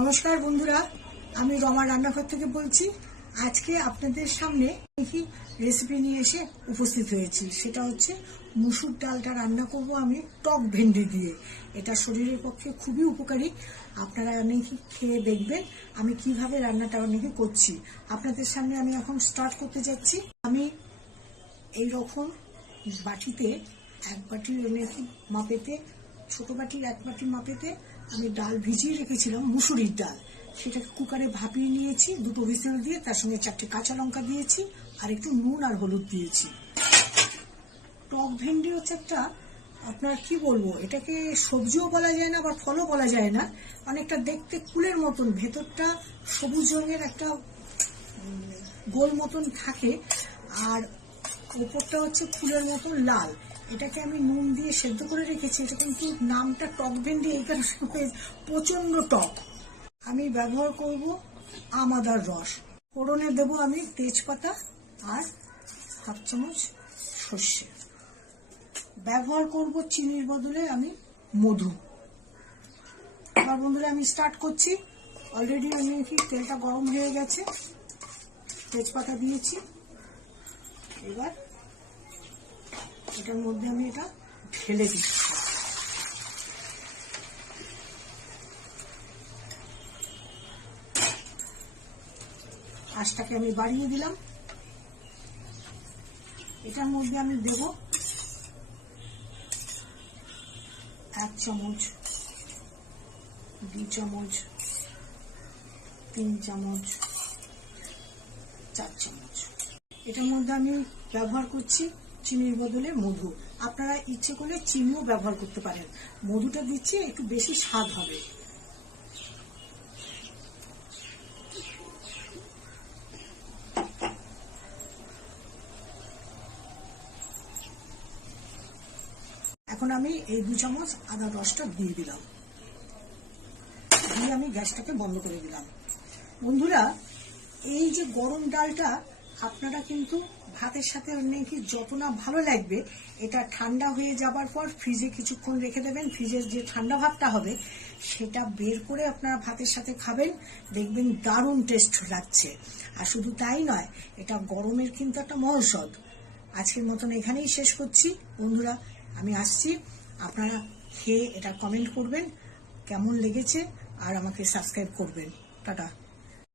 নমস্কার বন্ধুরা, আমি রমা রান্নাঘর থেকে বলছি। আজকে আপনাদের সামনে একটি রেসিপি নিয়ে এসে উপস্থিত হয়েছি। সেটা হচ্ছে মুসুর ডালটা রান্না করব আমি টক ভেন্ডি দিয়ে। এটা শরীরের পক্ষে খুবই উপকারী। আপনারা অনেকে খেয়ে দেখবেন আমি কিভাবে রান্নাটা অনেকে করছি। আপনাদের সামনে আমি এখন স্টার্ট করতে যাচ্ছি। আমি এই রকম বাটিতে এক বাটির অনেক মাপেতে, ছোট বাটির এক বাটির মাপেতে আমি ডাল ভিজিয়ে রেখেছিলাম, মুসুরির ডাল। সেটাকে কুকারে ভাপিয়ে নিয়েছি, দুটো হুইসেল দিয়ে, তার সঙ্গে 4টে কাঁচা লঙ্কা দিয়েছি আর একটু নুন আর হলুদ দিয়েছি। টক ভেন্ডি হচ্ছে একটা, আপনার কি বলবো, এটাকে সবজিও বলা যায় না আবার ফলও বলা যায় না। অনেকটা দেখতে কুলের মতন, ভেতরটা সবুজ রঙের একটা গোল মতন থাকে আর ওপরটা হচ্ছে ফুলের মতন লাল। এটাকে আমি নুন দিয়ে সেদ্ধ করে রেখেছি। এটা কিন্তু নামটা টক ভেন্ডি এই কারণে, প্রচন্ড টক। আমি ব্যবহার করব আম আদার রস। ফোড়নে দেব আমি তেজপাতা আর হাফ চামচ সর্ষে। ব্যবহার করব চিনির বদলে আমি মধু। এবার বন্ধুরা আমি স্টার্ট করছি। অলরেডি তেলটা গরম হয়ে গেছে, তেজপাতা দিয়েছি। এবার এটার মধ্যে আমি এটা ঢেলে দিচ্ছি। আঁচটাকে আমি বাড়িয়ে দিলাম। এটার মধ্যে আমি দেব 1 চামচ, 2 চামচ, 3 চামচ, 4 চামচ। এটার মধ্যে আমি ব্যবহার করছি চিনির বদলে মধু। আপনারা ইচ্ছে করলে চিনিও ব্যবহার করতে পারেন। মধুটা দিচ্ছি একটু বেশি স্বাদ হবে। এখন আমি এই 2 চামচ আদা রসটা দিয়ে দিলাম, দিয়ে আমি গ্যাসটাকে বন্ধ করে দিলাম। বন্ধুরা, এই যে গরম ডালটা আপনারা কিন্তু ভাতের সাথে নাকি যত না ভালো লাগবে, এটা ঠান্ডা হয়ে যাবার পর ফ্রিজে কিছুক্ষণ রেখে দেবেন। ফ্রিজের যে ঠান্ডা ভাবটা হবে সেটা বের করে আপনারা ভাতের সাথে খাবেন, দেখবেন দারুণ টেস্ট লাগছে। আর শুধু তাই নয়, এটা গরমের কিন্তু একটা মহৌষধ। আজকের মতন এখানেই শেষ করছি বন্ধুরা, আমি আসছি। আপনারা খেয়ে এটা কমেন্ট করবেন কেমন লেগেছে আর আমাকে সাবস্ক্রাইব করবেন। টাটা।